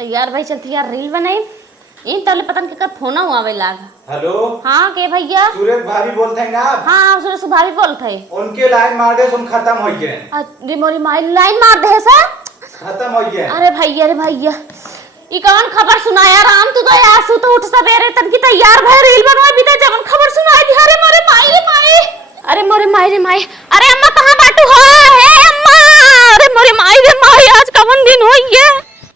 तो यार भाई चलती यार रील बनाई इन तले पतन के कर फोन आवे लाग। हेलो हाँ के भैया सूरज भाभी बोलते हैं ना आप? हाँ सूरज भाभी बोलते हैं। उनके लाइन मार दे सुन खत्म हो गए। अरे मोरी माई लाइन मार दे सर खत्म हो गए। अरे भैया ई कौन खबर सुनाया राम तू तो यार सु तो उठ सवेरे तन की तैयार भय रील बनवा भी जवन खबर सुनाई दी। अरे मोरे माई अरे मोरे माई रे माई अरे अम्मा कहां बाटू हो है अम्मा। अरे मोरे माई रे माई आज कवन दिन होई है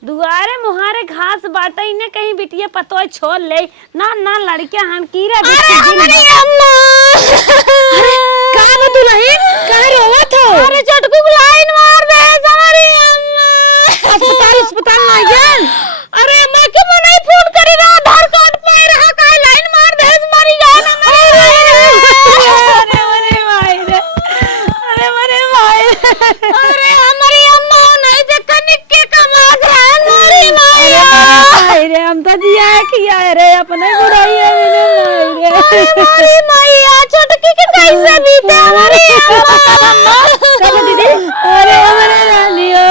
दुआरे मुहारे घास बाटई ने कहीं बिटिया पतोय छोड़ ले ना लड़के हन की रे अरे हमारी अम्मा अरे का बतुलही का रोवत हो। अरे चटकू लाइन मार दे हमारी अम्मा अस्पताल ना गया। अरे अम्मा के मने फोन करी रहा आधार कार्ड पे रहा काई लाइन मार दे मरी जान अरे माई रे अरे माई अरे हमारी अम्मा नहीं देख निक्के कमा रहा मरी माई माई रे हम तो दिया किया रे अपने बुढ़ाई है मरी मैया चटकी के कैसे बीते हमारी अम्मा कब दीदी अरे हमारे रानियो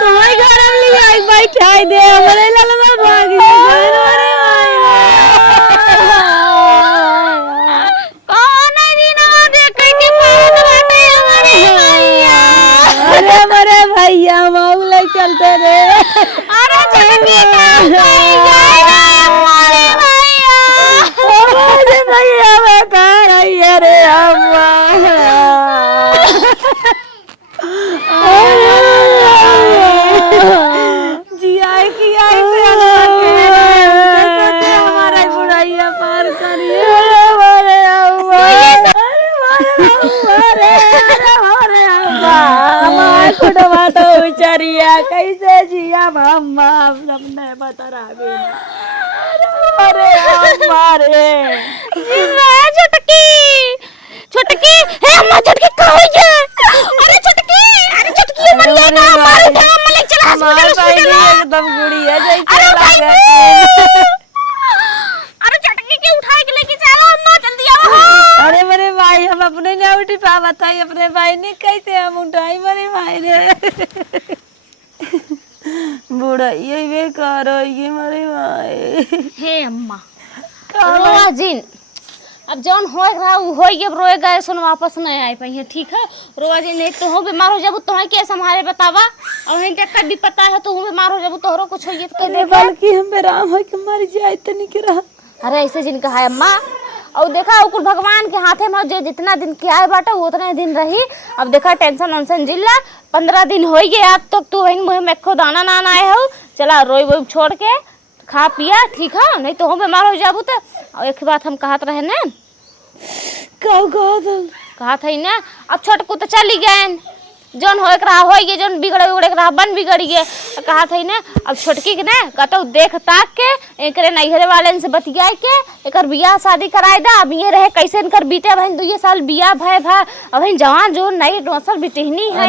तुम्हारे घर हम ले आई बैठाई दे हमारे ललमा भाग गई अरे कौन है दीना देख के पास बैठे हमारी मैया। अरे मरे भैया मौले चलते रे अरे चटकी कैसे गई हमारी मैया। अरे भैया मैं कह रही है रे अम्मा जिया किया हमारा बुढ़ाइया पार करिए हमारे अम्मा बेचारिया कैसे जिया मम्मा सबने बता रहा अरे अम्मा रे छुटकी हे अम्मा छुटकी कहां है। अरे छुटकी मरिया ना मार दे अम्मा ले चला हॉस्पिटल एकदम गुड़िया जैसे अरे लागत। अरे छुटकी के उठा के लेके चलो अम्मा जल्दी आओ। अरे मेरे भाई हम अपने ना उठी पा बताइए अपने भाई ने कैसे हम उठाई मेरे भाई रे बूढ़ा ये बेकार ये मेरे भाई हे अम्मा रोआ जिन अब जौन होए रहा होई के रोए गए सुन वापस नहीं आए पाई है ठीक है। रोआ जिन नहीं तो हो बीमार हो जाबू तुम्हें क्या संभाले बतावा और नहीं तक भी पता है तो हूं बीमार हो जाबू तोहरो कुछ होई तो अरे बल्कि हम बेराम हो के मर जाए तो नहीं के रहा। अरे ऐसे जिन कहा है अम्मा और देखा कुल भगवान के हाथे में जो जितना दिन के आए बाटा उतने दिन रही। अब देखा टेंशन वंशन जिला 15 दिन हो गए आज तक तू वही मुँह में खो दाना ना आए हो चला रोई वोई छोड़ के खा पिया ठीक है नहीं तो हम बीमार हो जाबू तो। और एक बात हम कहत रहे ना कहा था ना अब छोटकू तो चली गए जौन होए रहा हो गए जौन बिगड़े उगड़े रहा बन बिगड़ गए कहा था ना अब छोटकी के ना कहते देख ताक के एक नैहरे वाले से बतिया के एक बियाह शादी कराए दा। अब ये रहे कैसे इनकर बीते बहन 2 साल बियाह भय भा अब जवान जो नई नसल बिटहनी है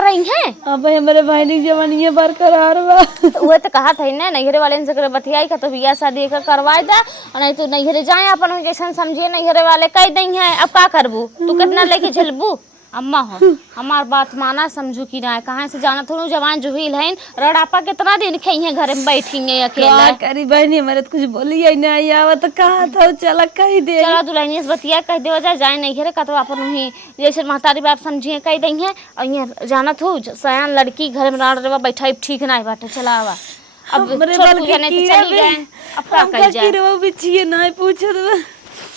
रही है अब हमारे भाई ने जवानी बरकरार बा वो तो कहा था ना नैहरे वाले से बतियाई का तो बियाह शादी करवाए दा और नहीं तो नैहरे जाए अपन कैसे समझिए नैहरे वाले कह दी है। अब का करबू तू कितना लेके झेलबू अम्मा हो हमार बात माना समझू की ना कहाँ से जाना थोड़ा जवान जुहिल है रड़ापा कितना दिन खई है घर में बैठेंगे अकेला करी बहनी हमारे कुछ बोलिए नहीं आवा तो कहा था चला कह दे चला दुल्हनी से बतिया कह दे जाए नहीं घेरे का तो अपन ही जैसे महतारी बाप समझिए कह दी है और ये जाना थू सयान लड़की घर में रहा बैठा ठीक ना बाटे चला आवा अब चली गए अब का कह जाए नहीं पूछो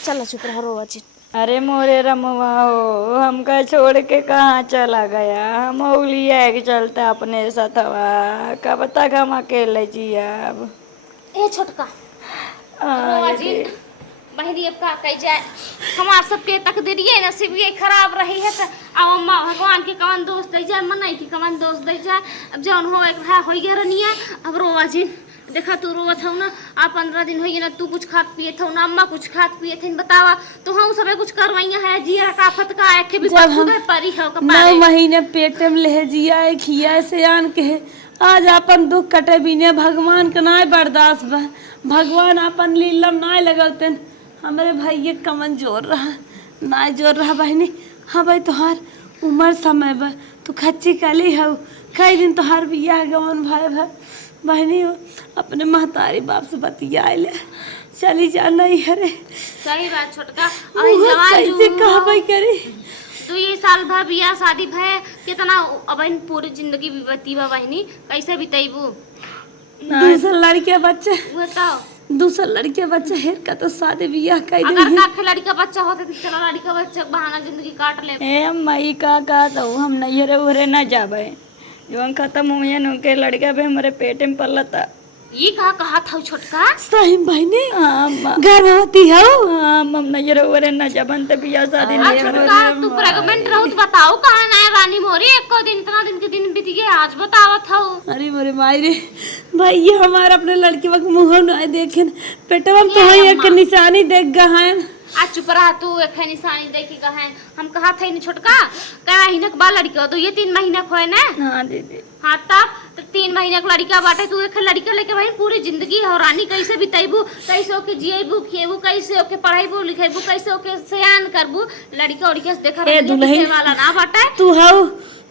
चलो चुप रहो रोवा जी। अरे मोरे रमवा हो हमका छोड़ के कहाँ चला गया हम उलिया के चलते अपने सतवा का पता हम अकेले जिया अब ए छोटका रोवा जी बहनी अब का कह जाए हमार सबके तकदीरिये नसीब ये खराब रही है तो अब अम्मा भगवान के कवन दोस्त दे जाए मन की कवन दोस्त दे जाए अब जौन हो एक हो गया रनिया। अब रोवा जी देखा तू रोवत हो ना आप 15 दिन हो ना तू कुछ खात पिए थे ना अम्मा कुछ खात पिए थे बतावा तो हम सब कुछ करवाइया है जिया का फटका है के भी परी हो 9 महीने पेट में ले जिया खिया से आन के आज अपन दुख कटे बिने भगवान के ना बर्दाश्त बा भगवान अपन लीलम ना लगते हमारे भाई ये कमन जोर रहा ना जोर रहा बहनी। हाँ भाई तोहार उम्र समय बा तू खच्ची काली हो कई दिन तो हर बियाह गवन भाई बहनी अपने महतारी बाप से बतियाए ले चली जा नहीं हरे सही बात छोटका। अभी जवान कैसे कहबे करी तो ये साल भर बियाह शादी भय कितना अब पूरी जिंदगी बीतती बहनी कैसे बिताइबू? दूसरा लड़के बच्चे बताओ। दूसरा लड़के बच्चे हेर का तो शादी बियाह कर अगर दे का लड़का बच्चा होते तो चलो लड़का बच्चा बहाना जिंदगी काट ले। ए मई का तो हम नहीं रे उरे ना जाबे जो खत्म हुए उनके लड़का भी हमारे पेट में पलता। ये कहा था छोटका? सही बहनी गर्भवती हो हम नहीं रे उरे ना जाबन ते बियाह शादी नहीं छोटका तू प्रेग्नेंट रहू तो बताओ कहां ना रानी मोरी एक को दिन इतना दिन के दिन बीत गए आज बतावत हो। अरे मोरे माई रे भाई ये हमारा अपने लड़की वक्त मुंह नहीं देखे पेटवा में तो एक निशानी देख गहन आज चुप रहा तू एक निशानी देखी कहा हम कहा था नहीं छोटका कह महीने के बाद लड़का तो ये 3 महीने को है ना। हाँ दीदी हाँ तब तो 3 महीने का लड़का बाटे तू एक लड़का लेके भाई पूरी जिंदगी हो रानी कैसे बिताइबू कैसे ओके जिएबू खिएबू कैसे ओके पढ़ाइबू लिखेबू कैसे ओके सयान करबू लड़का उड़के से देखा रही वाला ना बाटे तू हो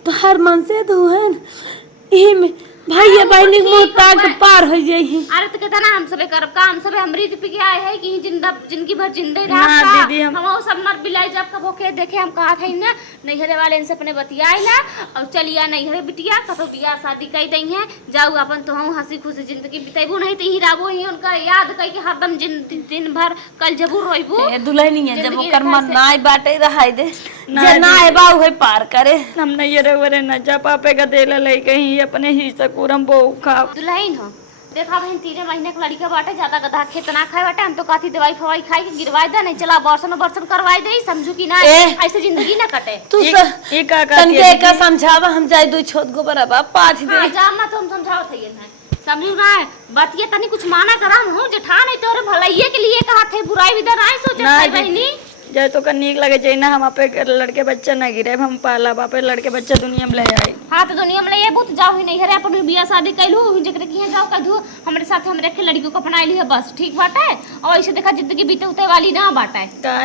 तो हर मन से तू है यही में भाई ये बहनी मुंह ताक पार हो जाई। अरे तो कहता ना हम सबे करब का हम सबे अमृत पी के आए है कि जिंदा जिंदगी भर जिंदे रह हाँ, का दीदी, हम वो सब मर बिलाई जब कब होके देखे हम कहा था ना नैहरे वाले इनसे अपने बतियाए ला और चलिया नैहरे बिटिया कतो बियाह शादी कई दई है जाऊ अपन तो हम हंसी खुशी जिंदगी बिताइबू नहीं तो ही राबो ही उनका याद कई के हरदम दिन भर कल जबूर रोइबू दुल्हनिया जब ओकर मन नाय बाटे रहाई दे ना जे नाय बाऊ है पार करे हम नहीं रे उरे ना जा पापे का देला ले कहीं अपने ही सकुरम बो खा दुल्हन हो देखा बहन 3 महीने का लड़का बाटे ज्यादा गधा खेत ना खाए बाटे हम तो काथी दवाई फवाई खाई के गिरवाई दे नहीं चला बर्सन करवाई दे समझू कि ना ऐसे जिंदगी ना कटे। तू ये का तनके का समझावा हम जाई दो छोट गोबर अब पाछ दे हाँ, जाम ना तो हम समझावत है ना समझू ना बतिया तनी कुछ माना करा हूं जेठान है तोरे भलाइये के लिए कहा थे बुराई विदा ना सोचे है बहनी जय तो का नीक लगे चाहिए ना हम पे लड़के बच्चा ना गिरे हम पाला बापे लड़के बच्चा दुनिया में ले आए। हाँ तो दुनिया में ले बहुत जाओ ही नहीं हरे अपन बियाह शादी कैलू जकरे की जाओ कदू हमरे साथ हमरे के लड़कियों को अपना ली है बस ठीक बाटे और ऐसे देखा जिंदगी बीते उते वाली ना बाटे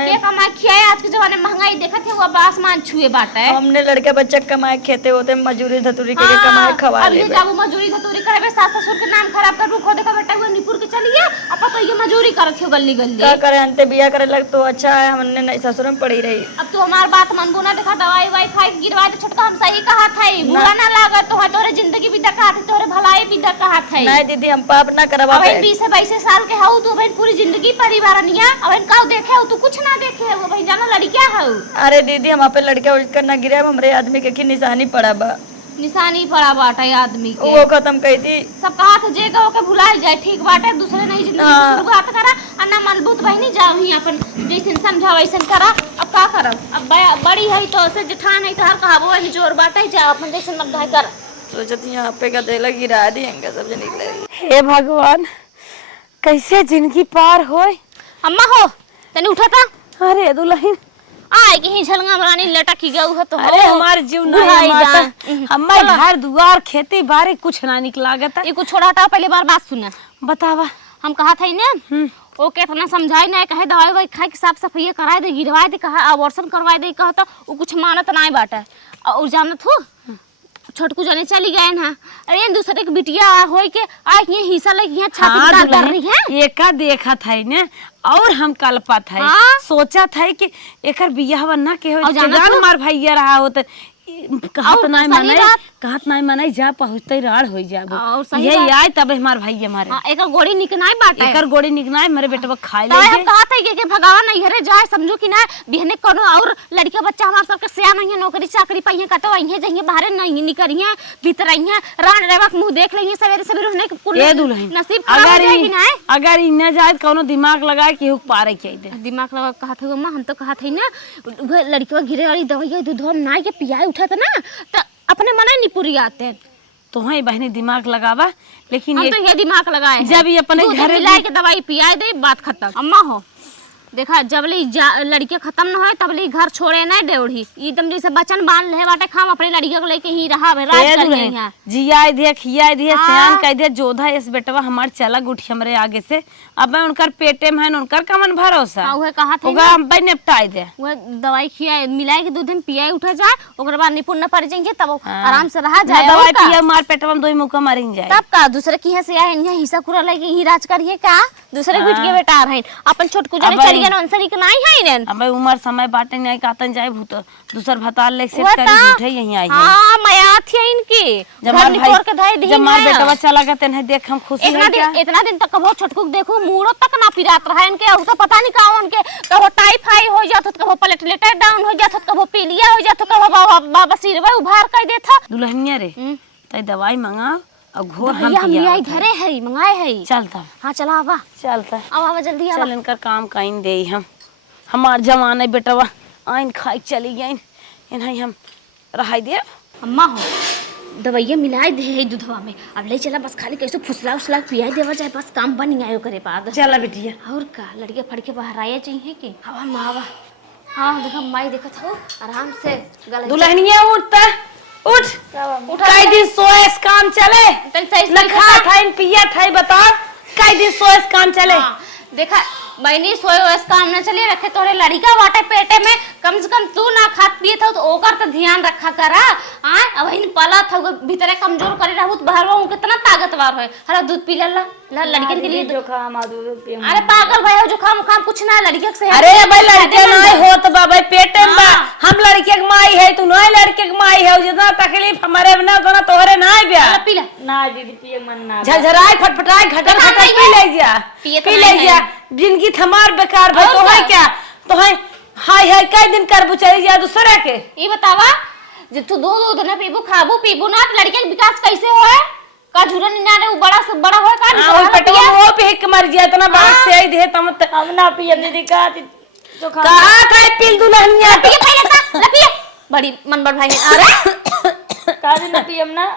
ये कमाई खियाए आज के जमाने महंगाई देखा थे वो अब आसमान छुए बाटे हमने लड़के बच्चा कमाए खेते होते मजूरी धतूरी के कमाए खवा ले जाबू मजूरी धतूरी करे सास ससुर के नाम खराब कर रुको देखा बेटा वो निपुर के चलिए अब तो ये मजूरी करत हो गली गली क्या करे अंते बियाह करे लग तो अच्छा है हमने नहीं ससुर में पड़ी रही। अब तू हमार बात मनबू ना देखा दवाई वाई खाई गिरवा दे छोटका हम सही कहा था बुरा ना लागत तो है तोरे जिंदगी भी कहा थे तोरे भलाई भी कहा था नहीं दीदी हम पाप ना करवा अब 20-22 साल के हऊ तू भाई पूरी जिंदगी परिवार निया अब का देखे हो तू कुछ ना देखे हो भाई जाना लड़किया हऊ। अरे दीदी हम पे लड़के उलट ना गिरे हमरे आदमी के की निशानी पड़ा बा निशानी पड़ा बाटे आदमी के वो खत्म कही थी सब कहा था जे का ओके भुलाए जाए ठीक बाटे दूसरे नहीं जिंदगी शुरुआत करा अन्ना मजबूत बहनी जाओ ही अपन जैसे समझाओ वैसे करा अब का करब अब बड़ी है तो से जेठान है तो हर कहावो है जोर बाटे जाओ अपन जैसे मत धाय कर सोचत यहाँ पे का देला गिरा दिएंगे सब जन निकले। हे भगवान कैसे जिंदगी पार होए। अम्मा हो तने उठा था अरे दुल्हन आए कि ही झलंगा रानी लटक गऊ हो तो अरे हमारे जीव नहीं माता हमारे घर दुआर खेती बाड़ी कुछ ना निकलागत ये कुछ छोड़ा हटा पहले बार बात सुना बतावा हम कहा था ना ओके इतना समझाई ना कहे दवाई वाई खाए के साफ सफाई कराए दे गिरवाए दे कहा अबॉर्शन करवाए दे कहा तो वो कुछ मानत नहीं बाटा और जानत हो छोटकू जाने चली गए ना अरे दूसरे के बिटिया होई के आए ये हिस्सा ले यहाँ छाती कर रही है एक का देखा था ने और हम कल्पा था सोचा था कि एकर बियाह ना के हो जान मार भैया रहा होत कहत नहीं मनाई जा पहुंचते राड़ हो जाबो यही आए तब हमार भाई हमारे एकर गोड़ी निकनाई बाटे एकर गोड़ी निकनाई मेरे बेटवा खाए ले हम कहत है कि भगवान नहीं हरे जाए समझो कि ना बिहने कोनो और लड़का बच्चा हमार सब के सिया नहीं नौकरी चाकरी पाइए कतो आइए जाइए बाहर नहीं निकरिए भीतर आइए रान रेवा मुंह देख लेंगे सवेरे सवेरे होने के कुल नसीब खराब है कि ना अगर इ न जाए कोनो दिमाग लगाए कि पारे के दे दिमाग लगा कहत है अम्मा हम तो कहत है ना लड़का गिरे वाली दवाई दूध ना के पियाए उठा था ना तो अपने मने नहीं पूरी आते तो हाँ बहनी दिमाग लगावा लेकिन हम तो ये दिमाग लगाए जब ये अपने घर मिलाए के दवाई पियाए दे बात खत्म। अम्मा हो देखा जबले लड़के खत्म न होए तबले घर छोड़े ना डेढ़ी एकदम जैसे बचन बांध ले बाटे खाम अपने लड़के को लेके ही रहा राज कर गई है जिया दिया खिया दिया सियान कह दिया जोधा इस बेटवा हमार चला गुठी हमरे आगे से अब मैं उनकर पेटे में है उनकर कमन भरोसा हां ओहे कहा थे होगा हम भाई निपटाई दे वो दवाई खिया मिलाए के 2 दिन पियाई उठा जाए ओकर बाद निपुण न पड़ जाएंगे तब आराम से रहा जाए दवाई पिया मार पेटवा में 2 मुका मारिन जाए तब का दूसरे की है से आए यहाँ हिस्सा खुरा लेके ही राज करिए का दूसरे बिट के बेटा रहे अपन छोटकू जने चलिए न अंसरी के नहीं है न अब उमर समय बाटे नहीं कातन जाए भूत दूसर भताल ले सेट करी उठे यहीं आई है हां मैं आती है इनकी घर निकोर के धाई दी जब मार बेटवा चला गया तने देख हम खुशी है क्या इतना दिन तक कबो छोटकू देखो मूड़ो तक ना पिरात रहा इनके और तो पता नहीं का उनके कबो टाइफाई हो जात कबो प्लेटलेट डाउन हो जात कबो पीलिया हो जात कबो बाबा सिरवा उभार कर देता दुल्हनिया रे तई दवाई मंगा और घोर हम पिया घरे है मंगाए है चलता हां चला आवा चलता आवा जल्दी आवा चल इनकर काम काइन दे हम हमार जमाने बेटवा आइन खाई चली गई इन्हें हम रहाई दे अम्मा हो दवाइया मिलाए दे है दूधवा में अब ले चला बस खाली कैसे फुसला उसला पियाई देवा जाए बस काम बन आयो करे बाद चला बिटिया और का लड़के फड़के बाहर आए चाहिए कि हवा मावा हां देखो माई देखत हो आराम से गले दुल्हनिया उठता उठ कई दिन सोएस काम चले लखा था इन पिया था बता कई दिन सोएस काम चले देखा बहनी सोए वैस काम न चले रखे तोरे लड़का वाटे पेटे में कम से कम तू ना खात पिए था तो ओकर तो ध्यान रखा करा हां अब इन पाला था भीतरे कमजोर करे रहू तो बाहर वो कितना ताकतवर है हरा दूध पी लेला लड़के के लिए जो खा दूध पी अरे पागल भाई हो जो काम कुछ ना लड़के से अरे भाई लड़के नहीं हो तो बाबा पेटे में हम लड़के के माई है तू नहीं लड़के के माई है जितना तकलीफ हमारे ना उतना तोहरे नहीं ब्या पी ले ना दीदी पिए मन ना झरझराए खटपटाए घटक घटक पी ले जा जिंदगी हमार बेकार भाई तो है क्या तो है हाय हाय कई दिन कर बुचरी जा दूसरा के ये बतावा जे तू दूध ना पीबू खाबू पीबू ना लड़के का विकास कैसे होए का झुरन ना वो बड़ा से बड़ा होए का वो पेटवा वो पे हिक मर जाए इतना बात से दे तम हम ना पिए दीदी का जो खा कहां काय पील दुल्हनिया पिए पहले ना पिए बड़ी मन बड़ भाई अरे का ना पिए हम ना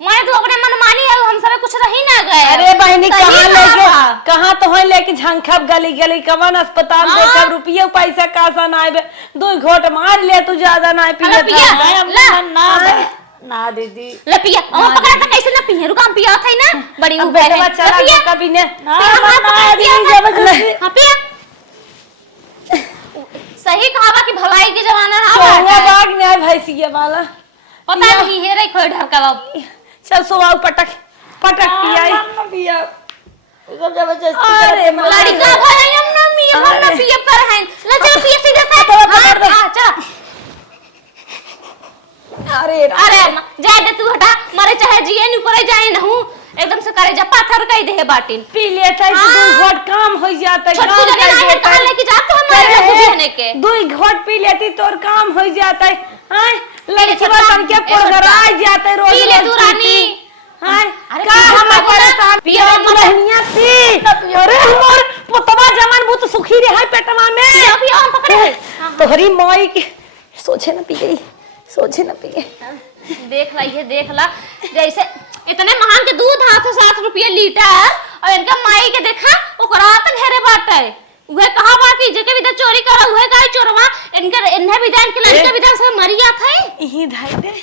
माने तू अपने मन मानी है हम सब कुछ रही ना गए अरे बहनी कहां तो है लेके झंखब गली गली कवन अस्पताल देकर रुपये पैसा कासा ना आवे 2 घोट मार ले तू ज्यादा ना पिए ना दीदी ले पिया ओ पकड़ा तो कैसे ना पिए रुका हम पिया था ना बड़ी उ बेटा चला कभी ने ना दीदी जबरदस्ती हां पिया सही कहावा कि भलाई के जमाना है वो बाग में भैंसिया वाला पता नहीं है रे कोई ढका बाबू चल सोवा पटक पियाई पिया सब जबरदस्ती अरे लड़का भाई हम ना पिए पर है ले चल पिए सीधे से हां चल अरे जाए दे तू हटा मारे चाहे जिए नहीं करे जाए ना हूं एकदम से करे जा पाथर कई दे बाटिन पी लेता है 2 घोट काम हो जाता है छोटू जने ना है कहां लेके जाते हमारे बुझने के 2 घोट पी लेती तो काम हो जाता है हां लड़कीवा तन के पोरगराई जाते रोज पी ले तू रानी हां का हम परेशान पियो दुल्हनिया थी अरे हमर पुतवा जवान बहुत सुखी रहे पेटवा में पियो हम पकड़े तोहरी माई की सोचे ना पी गई देख ला जैसे इतने महंग के दूध हाथ 7 रुपया लीटर और इनका माई के देखा ओकरा त घेरे बाटे उहे कहा बाकी जेके भी चोरी करा उहे गाय चोरवा इनके इन्हे विधान के लड़के विधान से मरिया थे यही धाई दे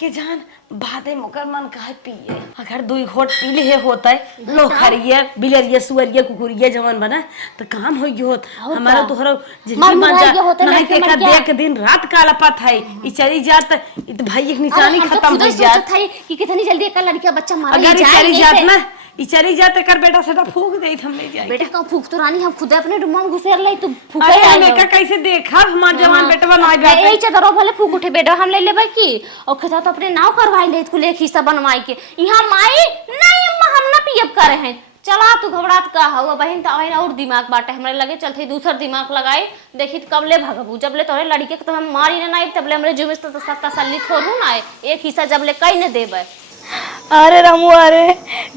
के जान बादे मुकर मन काहे पिए अगर 2 घोट पी ले होता है लो खरिए बिलरिए सुअरिए कुकुरिए जवान बना तो काम हो गयो हमारा तोहरा जिंदगी बन जा नहीं के का देख दिन रात काला पत है ई चली जात ई तो भाई एक निशानी खत्म हो जात है कि कितनी जल्दी एक लड़का बच्चा मार ले जाए चली जात ना ई चली जात कर बेटा से फूक देत हम ले जाए बेटा का फूक तो रानी हम खुद अपने रूम में घुसेर ले तू फूक अरे बेटा कैसे देखा हमार जवान बेटवा ना गया यही चदरो भले फूक उठे बेटा हम ले लेबे की और खता तो अपने नाव करवाई ले तू ले खिस्सा बनवाई के यहां माई नहीं अम्मा हम ना पियब करे हैं चला तू घबरात का हुआ बहन तो आइन और दिमाग बाटे हमरे लगे चलते दूसर दिमाग लगाए देखी कब ले भगबू जब ले तोरे लड़के के तो हम मारी ना नहीं तब ले हमरे जुमिस तो तसल्ली थोड़ू ना एक हिस्सा जब ले कई न देबे अरे रमू अरे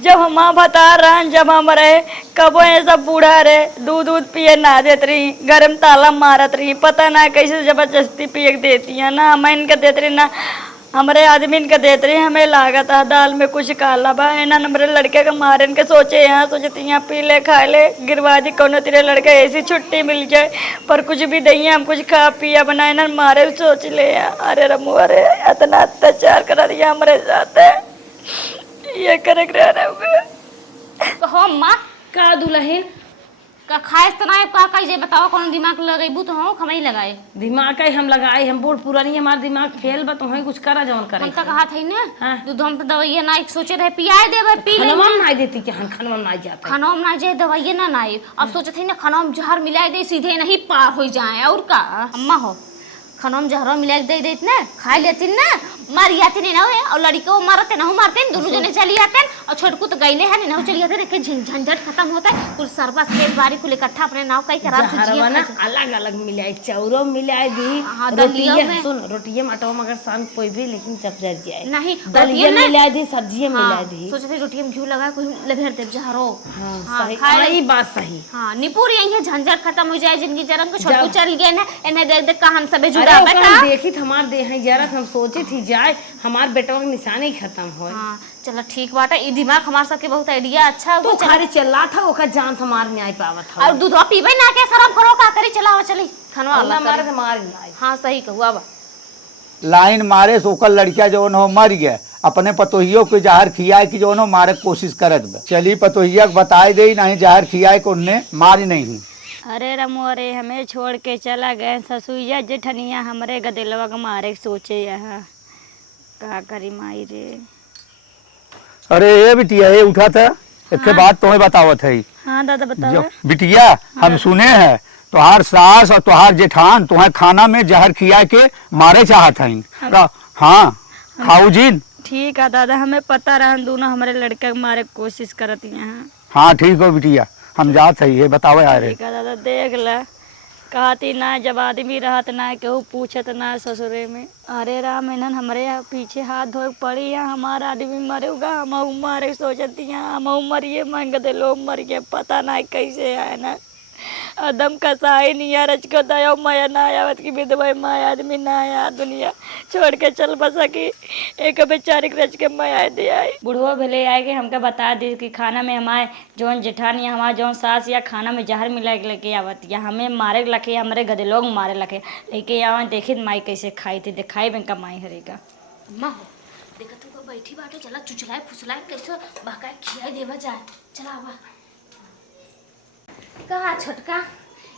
जब हम बता रहा जब हम रहे कबो ऐसा बूढ़ा रहे दूध पिए ना देत रही गरम ताला मारत रही पता ना कैसे जबरदस्ती पिए देती है ना मैं इनके देत रही ना हमारे आदमी के देते रही हमें लागत है दाल में कुछ काला बा एना हमारे लड़के के मारे के सोचे यहाँ सोचते यहाँ पी ले खा ले गिरवा दी कोनो तेरे लड़के ऐसी छुट्टी मिल जाए पर कुछ भी नहीं हम कुछ खा पिया बनाए ना मारे सोच ले अरे रमू अरे इतना अत्याचार करा दिया हमारे साथ ये करे हो अम्मा का दुल्हन का खाए तना का कह बताओ कौन दिमाग लगेबू तो हम खमई लगाए दिमाग का हम लगाए हम बूढ़ पुरानी हमारा दिमाग फेल बा तो कुछ करा जवन करे हम तक हाथ है ना हाँ। दूध हम दवाइया ना सोचे रहे पियाए देवे पी ले खनवा ना देती कि हम खनवा ना जाते खाना में ना जाए दवाइया ना नाए अब सोचे थे ना खाना में जहर मिला दे सीधे नहीं पार हो जाए और का अम्मा हो खाना में जहर मिला दे देत ना खा लेती ना मार जाते नहीं ना और लड़की को मारते ना मारते दोनों जने चली जाते और छोटकू तो गईले है नहीं चली जाते ना झंझट खत्म होता है कुल सरबा खेत बारी कुल इकट्ठा अपने नाव कई खराब जहरवा ना अलग अलग मिलाए चौरो मिलाए दी हाँ, रोटिया में। सुन रोटिया मटवा मगर शाम कोई भी लेकिन जब जर जाए नहीं दलिया मिलाए दी सब्जियां मिलाए दी सोचे थे रोटी में घी लगा कोई लभेर देव जहरो सही खाए सही बात सही हाँ निपुर यही झंझट खत्म हो जाए जिंदगी जरम के छोटू चल गए ना इन्हें देख देख का हम सबे जुड़ा अरे बैठा ओकरा देखी हमार देह है जरा हम सोची थी जाए हमार बेटवा के निशान ही खत्म हो हाँ चलो ठीक बात है ये दिमाग हमार सबके बहुत आइडिया अच्छा तो हो खाली चला था ओकर जान हमार नहीं आई पावत था और दूध पीबे ना के शरम करो का करी चलाओ चली खनवा अल्लाह अल्लाह मारे करे। तो मार नहीं हाँ सही कहूँ अब लाइन मारे से ओकर लड़किया जवन हो मर गए अपने पतोहियों के जहर खियाए की जवन हो मारे के कोशिश करत बा चली पतोहिया के बताए दे नहीं जहर खियाए को उन्हें मारी नहीं। अरे रमू अरे हमें छोड़ के चला गए ससुइया जेठनिया हमारे गदेलवा के मारे के सोचे यहाँ का करी माई रे। अरे ये बिटिया ये उठा था एक बात तुम्हें बतावत है हाँ दादा बताओ बिटिया हम सुने हैं तुहार सास और तुहार जेठान तुम्हें खाना में जहर खिया के मारे चाहत है। हाँ खाऊ जीन ठीक है दादा हमें पता रहा दोनों हमारे लड़के के मारे के कोशिश करत यहाँ। हाँ ठीक हो बिटिया हम जात है ये बतावे आ रहे ठीक है दादा देख ला कहती ना जब आदमी रहत ना केहू पूछत ना ससुरे में अरे राम इन्हन हमारे यहाँ पीछे हाथ धोए पड़ी है हमारा आदमी मरेगा हम मारे सोचती हैं हम मरिए मांग दे लोग मर गए पता ना कैसे है ना अदम कसाई नहीं है रच को दया माया ना आवत की विधवा माया आदमी ना आया दुनिया छोड़ के चल बसा की एक बेचारी रच के माया दे आई बुढ़वा भले आए कि हमके बता दी कि खाना में हमारे जौन जेठान या हमारे जौन सास या खाना में जहर मिला के लेके आवत या हमें मारे लखे हमारे गधे लोग मारे लखे लेके आवा देखी माई कैसे खाई थी दिखाई में कमाई हरेगा अम्मा हो देखा तुमको बैठी बाटे चला चुचलाए फुसलाए कैसे बहकाए खियाई देवा जाए चला आवा कहा छोटका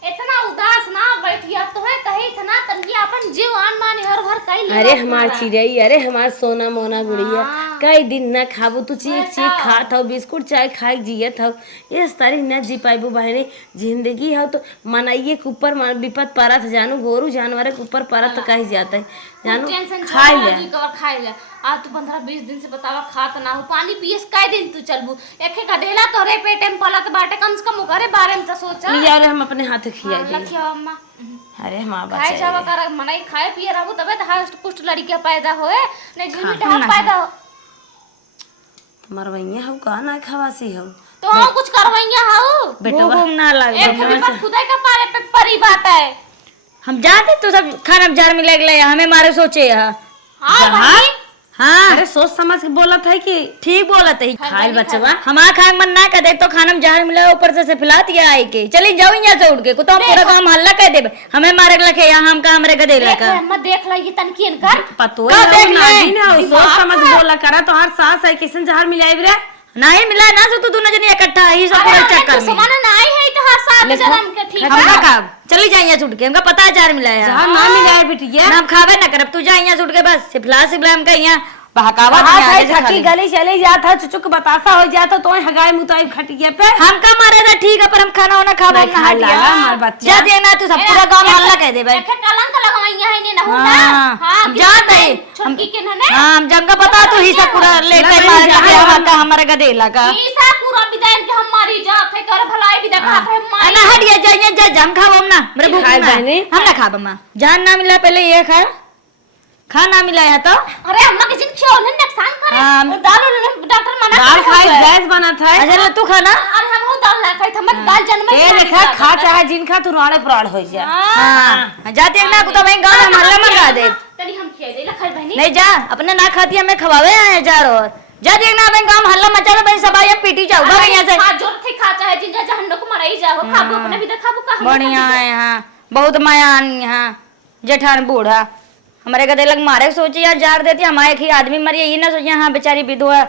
इतना उदास ना बैठिया तो है कहे इतना तनकी अपन जीव आन माने हर भर कई ले अरे हमार चिड़ई अरे हमार सोना मोना गुड़िया कई दिन ना खाबू तू चीख चीख खात हो बिस्कुट चाय खाई जियत हो इस तारीख न जी पाइबू बहनी जिंदगी हो तो मनाइए के ऊपर विपत परत जानू गोरू जानवर के ऊपर परत तो कहीं जाता है जानू खाई ले खाई ले आ तू 15-20 दिन से बतावा खात ना हो पानी पियस कै दिन तू चलबू एके गदेला तोरे पेटे में पलत बाटे कम से कम ओकरे बारे में तो सोचा लिया हम अपने हाथ खिया दे लखिया अम्मा अरे माँ खाए जावा कर मनाई खाए पिए रहू तबे तो हास्ट पुष्ट लड़कियां पैदा होए नहीं झुमी ढाल पैदा हो मरवैया हो का ना खवासी हो तो हम कुछ करवैया हो बेटा ना लगे एक भी बात खुदा का पारे पे परी बात है हम जानते तो सब खाना में जहर मिला के हमें मारे सोचे है हां हाँ अरे सोच समझ के बोला था कि ठीक बोला था खाए बचवा हमारा खाए मन ना कर दे तो खाना में जहर मिला ऊपर से फिला दिया आई के चली जाओ यहाँ से उठ के को तो हम पूरा काम हल्ला कर देबे हमें मारे लखे यहाँ हम का हमरे गदे लगा अम्मा देख लगी तनकी इनकर पतो का है देख ले? ना सोच समझ बोला करा तो हर सास है किसन जहर मिलाई रे नहीं मिला ना तो तू दोनों जने इकट्ठा ही सब पूरा चक्कर में समान ना आई है तो हर साथ जन्म के ठीक हमका काम चली जा यहाँ छूट के हमका पता है जहर मिला है जहर ना मिलाए बिटिया ना हम खावे ना करब तू जा यहाँ छूट के बस सिफला हमका यहाँ बहकावा थकी गली चले जाता चुचुक बतासा हो जाता तो हगाई मुताई खटिया पे हमका मारे था ठीक है पर हम खाना वाना खावे ना हटिया हमार बच्चा जा देना तू सब पूरा गांव हल्ला कह दे भाई एक कलंक लगाइया है ने ना हाँ, हां जा दे छोटकी के ने हाँ हम जमका पता तो ही सब पूरा लेकर मारे लगे हमका हमारे गदेला का ईसा पूरा विदाई के हम मारी जा थे कर भलाई विदा का हम मारी ना हटिया जा जा जम खाओ हम ना मेरे भूख ना हम ना खाब अम्मा जान ना मिला पहले ये खा खाना मिला है तो अरे अम्मा के जिन क्यों ने नुकसान करे हाँ, दाल डॉक्टर मना दाल खाई गैस बना था अच्छा तू खाना अरे हम दाल ना खाई हम दाल जन्म ए देखा खा चाहे जिनका तू राड़े प्राण हो जा हाँ जाते ना को तो मैं गांव में हल्ला मंगा दे तनी हम खिया दे खाई बहनी नहीं जा, अपने ना खाती हमें खवावे आए जा रो जा देखना अपन काम हल्ला मचा लो बहन सब आया पीटी जाओ भाग यहां से। हां जोर थे खा चाहे जिनका जहन्नो को मराई जाओ खाबो अपने भी खाबो का बढ़िया है। हां बहुत माया आनी। हां जेठान बूढ़ा हमारे गदे लग मारे सोची यार जार देती हमारे की आदमी मरी ये ना सोची हाँ बेचारी विधवा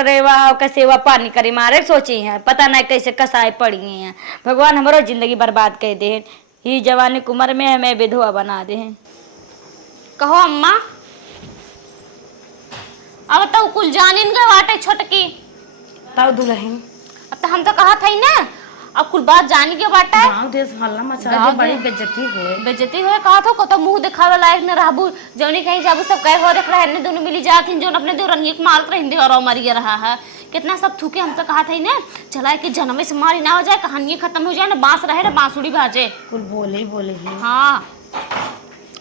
रेवा का सेवा पानी करी मारे सोची है पता नहीं कैसे कसाए पड़ी हैं। भगवान हमारो जिंदगी बर्बाद कर दे ही जवानी कुमार में हमें विधवा बना दे। कहो अम्मा अब तो कुल जानिन के बाटे छोटकी तब दुल्हन अब तो हम तो कहा था ही ना अब कुल बात जानी के बाटे गांव देश हल्ला मचा दे बड़ी बेइज्जती हुए। बेइज्जती हुए कहा था को तो मुंह दिखावे लायक न रहबू जौनी कहीं जाबू सब कहे हो रख रहे ने दोनों मिली जात हिन जोन अपने दो रंगी के मारत रहिंदे और मरिया रहा है कितना सब थूके हम तो कहा था ही ना चला के जन्म से मारी ना हो जाए कहानी खत्म हो जाए ना बांस रहे ना बांसुड़ी भाजे कुल बोले ही बोले ही। हां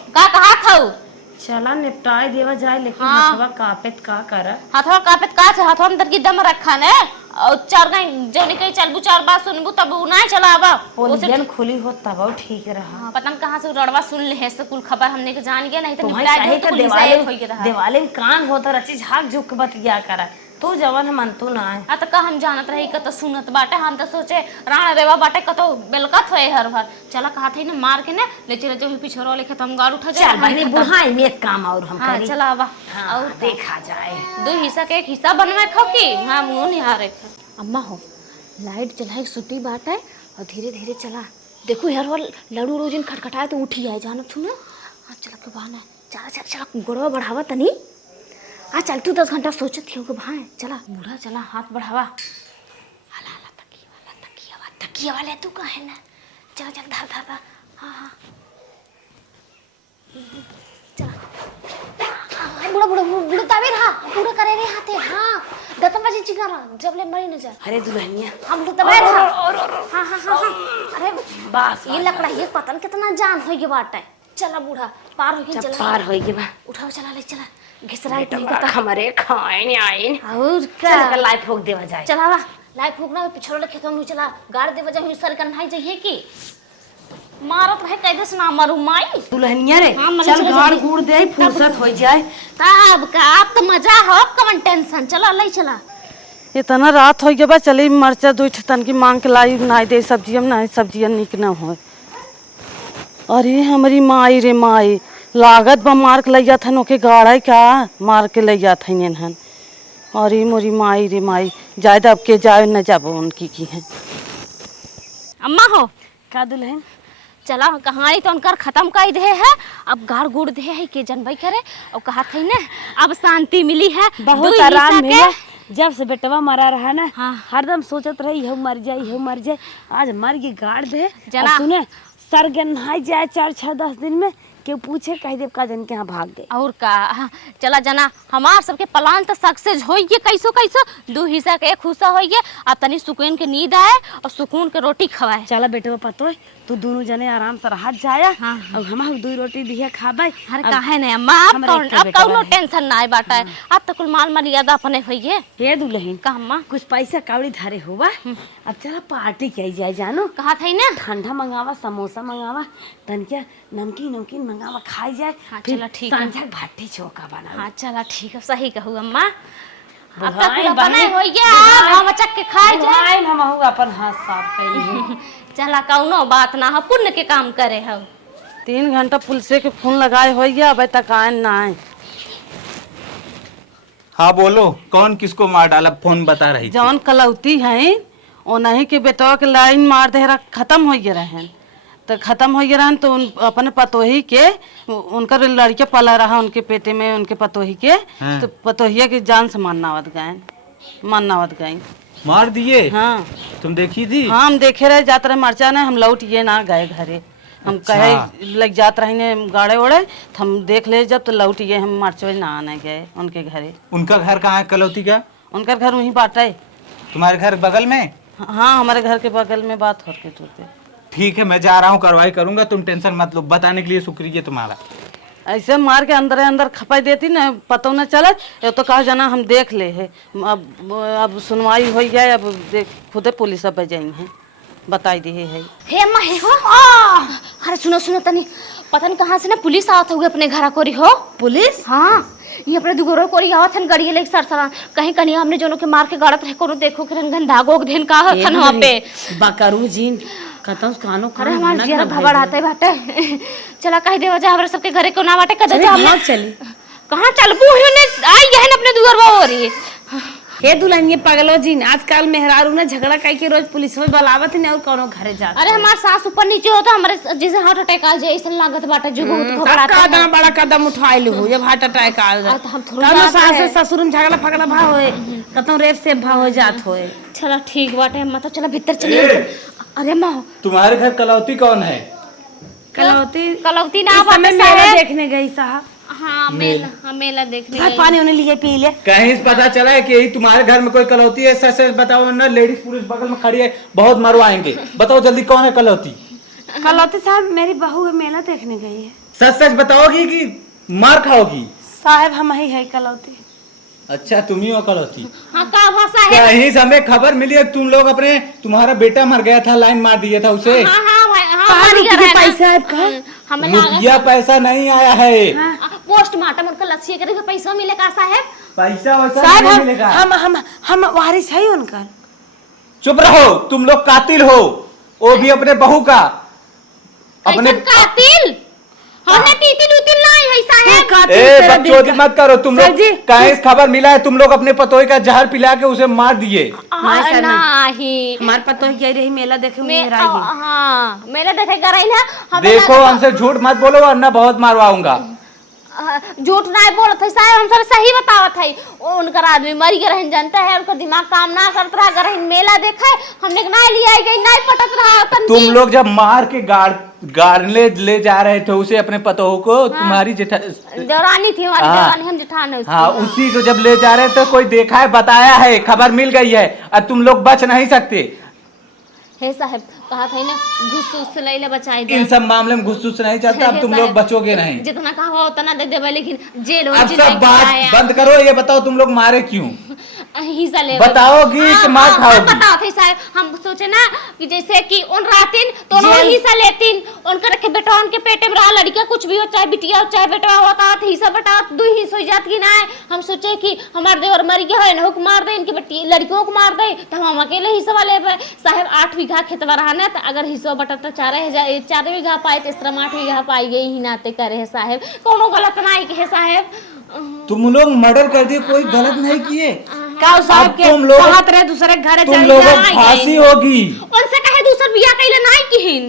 का कहा खाऊ चला निपटाए देवा जाए लेकिन हाँ। हथवा कापेत का कर हाथवा कापत का से हाथवा अंदर की दम रखा ने और चार गई जौनी कहीं चलबू चार बात सुनबू तब उ ना चलावा पोलियन खुली हो तब ठीक रहा। हां पता न कहां से रड़वा सुन ले है से कुल खबर हमने के जान गया नहीं तो तुम्हारे निपटा काहे दे का तो दिवाले होई के रहा दिवाले में कान होता रची झाक झुक बतिया करा तू जवन मन तू ना है। आ त का हम जानत रही क त सुनत बाटे हम त सोचे राण रेवा बाटे क तो बेलकत होए हर भर चला कहा थे ना मार के ना ले चले जो पिछरो लेके तुम गाड़ उठा जाए चल बहनी बुढ़ाई में एक काम और हम हां करी। चला आवा और देखा जाए दो हिस्सा के एक हिस्सा बनवे खो की हां मुंह नहीं हारे अम्मा हो लाइट जलाए सुती बात है और धीरे धीरे चला देखो यार वो लड़ू रोजिन खटखटाए तो उठी आए जानत छू ना हां चला के बहाना चला चल चला गोड़वा बढ़ावा तनी आ चल तू 10 घंटा सोचत थी के भाई चला बूढ़ा चला हाथ बढ़ावा हला हला तकिया वाले तू कहे ना चल चल धर धर धर हां हां चला बुढ़ा बुढ़ा बुढ़ा तावे रहा पूरा करे रे हाथे हां दतम बजे चिकर जब ले मरी न जा अरे दुल्हनिया हम लोग तबे रहा हां हां हां अरे बस ये लकड़ा ये पता न कितना जान होई के बाटे चला बूढ़ा पार हो गई चला पार होई के बा उठाओ चला ले चला घिसराई तो हमारे खाए नहीं आए और का चल लाइट फूक देवा जाए। चलावा लाइट फूकना पिछड़ ले खेतों में चला गाड़ दे वजह हुई सर करना चाहिए कि मारत रहे कैदे से ना मरू माई दुल्हनिया रे हाँ, मतलब चल चलो गाड़ जल्दी। गुड़ दे फुर्सत हो जाए। तब का आप तो मजा हो कवन टेंशन चला ले चला इतना रात हो गया बा चली मरचा दो तन की मांग के लाई ना दे सब्जियम ना सब्जियां निक ना हो। अरे हमारी माई रे माई लागत बा मार के लैया थन ओके गाड़ा क्या मार के लैया थन हन। अरे मोरी माई रे माई जायद अब के जाए न जाबो उनकी की है। अम्मा हो का दुल्हन चला कहानी तो उनकर खत्म कर दे है अब गाड़ गुड़ दे है के जनबई करे और कहा थे ना अब शांति मिली है बहुत दो आराम हिस्सा मिला जब से बेटवा मरा रहा ना। हाँ। हरदम सोचत रही यह मर जाए आज मर गई गाड़ दे जना। और सुने सरगन नहाई जाए 4-6-10 दिन में क्यों पूछे कह देव का जन के यहाँ भाग गए। और का चला जना हमार सबके प्लान तो सक्सेस होई गए कैसो कैसो दो हिस्सा के एक हिस्सा होई गए अब तनी सुकून के नींद आए और सुकून के रोटी खवाए चला बेटवा पतो है तू दोनों जने आराम से राहत जाया। हाँ। अब हम 2 रोटी दिया खाबे। अरे काहे नहीं अम्मा अब कौनो टेंशन ना बाटा है अब तो कुल माल मर्यादा अपने होई है हे दुल्हन का अम्मा कुछ पैसा कावड़ी धारे हुआ अब चला पार्टी की जाए जानो कहा था ना ठंडा मंगावा समोसा मंगावा तनकिया नमकीन मंगावा खाई जाए। हाँ, फिर चला ठीक है। सांझा भाटी चोखा बना। हाँ चला ठीक है सही कहू अम्मा अब तक बुढ़ाई अपने बहन, होई गया हम चक के खाए जाए बुढ़ाई हम अपन हाथ साफ कैली। चला कौनो बात ना हो पुण्य के काम करे हो 3 घंटा पुलिस के फोन लगाए हो गया अब तक आए ना आए। हाँ बोलो कौन किसको मार डाला फोन बता रही थी। जौन कलौती है ओ नहीं के बेटवा के लाइन मार दे रहा खत्म हो गया रहन तो खत्म हो गया रहन तो अपने पतोही के उनका लड़के पला रहा उनके पेटे में उनके पतोही के। हाँ। तो पतोहिया की जान से माननावत गए मार दिए। हाँ तुम देखी थी। हाँ हम देखे रहे जात रहे मरचा ने हम लौट ये ना गए घरे हम कहे लग जात रही ने गाड़े ओड़े तो हम देख ले जब तो लौट ये हम मरचवे ना आने गए उनके घरे। उनका घर कहाँ है कलौती का। उनका घर वहीं बाटा है। तुम्हारे घर बगल में। हाँ हमारे घर के बगल में बात होते तुरते। ठीक है मैं जा रहा हूँ कार्रवाई करूंगा तुम टेंशन मत लो बताने के लिए शुक्रिया तुम्हारा। ऐसे मार के अंदर खपाई देती ना पता न चले ये तो कहा जाना हम देख ले है अब सुनवाई हो जाए अब देख खुदे पुलिस अब जाएंगे बताई दी है। हे अम्मा हे हो अरे सुनो सुनो तनी पता नहीं कहाँ से ना पुलिस आवत हुए अपने घर कोरी हो। पुलिस? हाँ ये अपने दुगोरो कोरी आवत हन गड़िए लेके सरसरा कहीं कहीं हमने जोनों के मार के गाड़त रहे कोनो देखो कि रंगन धागो धेन का हन वहां पे बकरू जीन कतौ कानो अरे हमार जिया भबड़ आते बाटे चला कह देवा जा हमरा सबके घरे को ना बाटे कद जा हम चली कहां चलबू ने आई गहन अपने दुगोर बावरी हे दुल्हन ये पगलो जीन आजकल मेहरारू ना झगड़ा कई के रोज पुलिस में बुलावत नहीं और कोनो घरे जा। अरे हमार सास ऊपर नीचे होता हमारे जैसे हार्ट अटैक आ जाए ऐसा लागत बाटे जो बहुत घबराता है। कदम बड़ा कदम उठाइलू हो जब हार्ट अटैक आ जाए तो हम थोड़ा तब सास ससुर में झगड़ा फगड़ा भा होए कतौ रेप से भा हो जात होए। चला ठीक बाटे मतलब चला भीतर चलिए। अरे माँ तुम्हारे घर कलौती कौन है? कलौती ना मेला देखने गई साहब। हाँ मेला देखने गई। पानी उन्हें लिए पी ले कहीं से पता चला है कि यही तुम्हारे घर में कोई कलौती है? सच सच बताओ ना, लेडीज पुलिस बगल में खड़ी है बहुत मरवाएंगे। बताओ जल्दी कौन है कलौती? कलौती साहब मेरी बहू है मेला देखने गई है। सच सच बताओगी कि मार खाओगी? साहब हम ही है कलौती। अच्छा तुम ही हो कलौती? हाँ का भाषा है? कहीं से हमें खबर मिली है तुम लोग अपने तुम्हारा बेटा मर गया था, लाइन मार दिया था उसे। हाँ हाँ भाई हाँ पैसा है का हमें रुपया पैसा नहीं आया है। पोस्टमार्टम उनका लक्ष्य करेगा पैसा मिलेगा साहब? पैसा वैसा नहीं मिलेगा। हम वारिस है उनका। चुप रहो, तुम लोग कातिल हो, वो भी अपने बहू का। अपने कातिल हमने तीतिल उतिल नहीं है साहब। ए बकचोदी मत करो तुम लोग। कहीं से खबर मिला है तुम लोग अपने पतोही का जहर पिला के उसे मार दिए? नहीं हमारे पतोही गई रही मेला देखे हाँ मेला देखे गई है। देखो हमसे झूठ मत बोलो वरना बहुत मारवाऊंगा। झूठ नहीं बोलत है साहब, हम सब सही बतावत है। उनकर आदमी मर गए रहन जानता है, उनका दिमाग काम ना करत रहा। अगर मेला देखा है हमने नहीं लिया गई नहीं पटत रहा। तुम लोग जब मार के गाड़ने ले जा रहे थे उसे अपने पतोह को, तुम्हारी देवरानी थी हमारी देवरानी, हम जेठान है। हाँ उसी को जब ले जा रहे थे कोई देखा है, बताया है, खबर मिल गई है और तुम लोग बच नहीं सकते। हे साहब कहा था ना घुस उस ले ले बचाई दे। इन सब मामले में घुस नहीं चाहता, अब तुम लोग बचोगे नहीं। जितना कहा हो उतना दे देबे, लेकिन जेल हो अब सब बात बंद करो। ये बताओ तुम लोग मारे क्यों? हिस्सा ले बताओगी कि मार खाओगी? बताओ थे साहब, हम सोचे ना कि जैसे कि उन रातिन तो हिस्सा लेतीन, उनका रखे बेटा उनके पेटे में रहा, लड़का कुछ भी हो चाहे बिटिया हो चाहे बेटा होता तो हिस्सा बेटा दो हिस्सा हो जात की ना। हम सोचे कि हमारे देवर मर गया है, इनको मार दे, इनकी बेटी लड़कियों को मार दे तो हम अकेले हिस्सा वाले साहब। 8 बीघा खेतवा रहा ना, तो अगर हिस्सा बटा तो 4 बीघा पाए तो इस तरह 8 बीघा पाई गई ही नाते करे है साहब। कोनो गलत नहीं के है साहब। तुम लोग मर्डर कर दिए, कोई गलत नहीं किए। साहब के तुम लोग रहे दूसरे घर तुम लोगों को फांसी होगी। उनसे कहे दूसरा बिया कइले नहीं किहिन।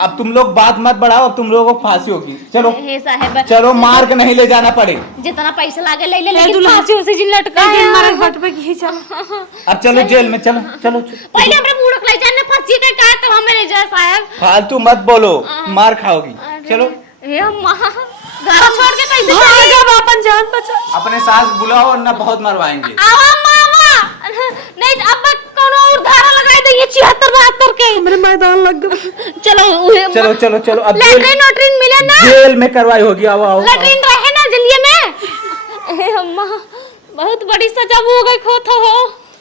अब तुम लोग बात मत बढ़ाओ, अब तुम लोगों को फांसी होगी। चलो हे साहब चलो, मार के नहीं ले जाना पड़े। जितना पैसा लागे ले ले, लेकिन फांसी उसी जिन लटका है। मरल फट पे की चलो अब चलो जेल में, चलो चलो। पहले हमरे मुड़क ले जाने फांसी के का तो हमें ले जा साहब। फालतू मत बोलो, मार खाओगी। चलो हे अम्मा घर छोड़ के कैसे जब अपन जान बचा। अपने सास बुलाओ वरना बहुत मरवाएंगे। आओ मामा नहीं अब कोनो और धारा लगाई देंगे 76-72 के। मेरे मैदान लग गए। चलो चलो चलो चलो। अब लेटरिन मिले ना, जेल में करवाई होगी। आओ आओ। लेटरिन रहे ना जलिए में। हे अम्मा बहुत बड़ी सजा हो गई खोथ हो।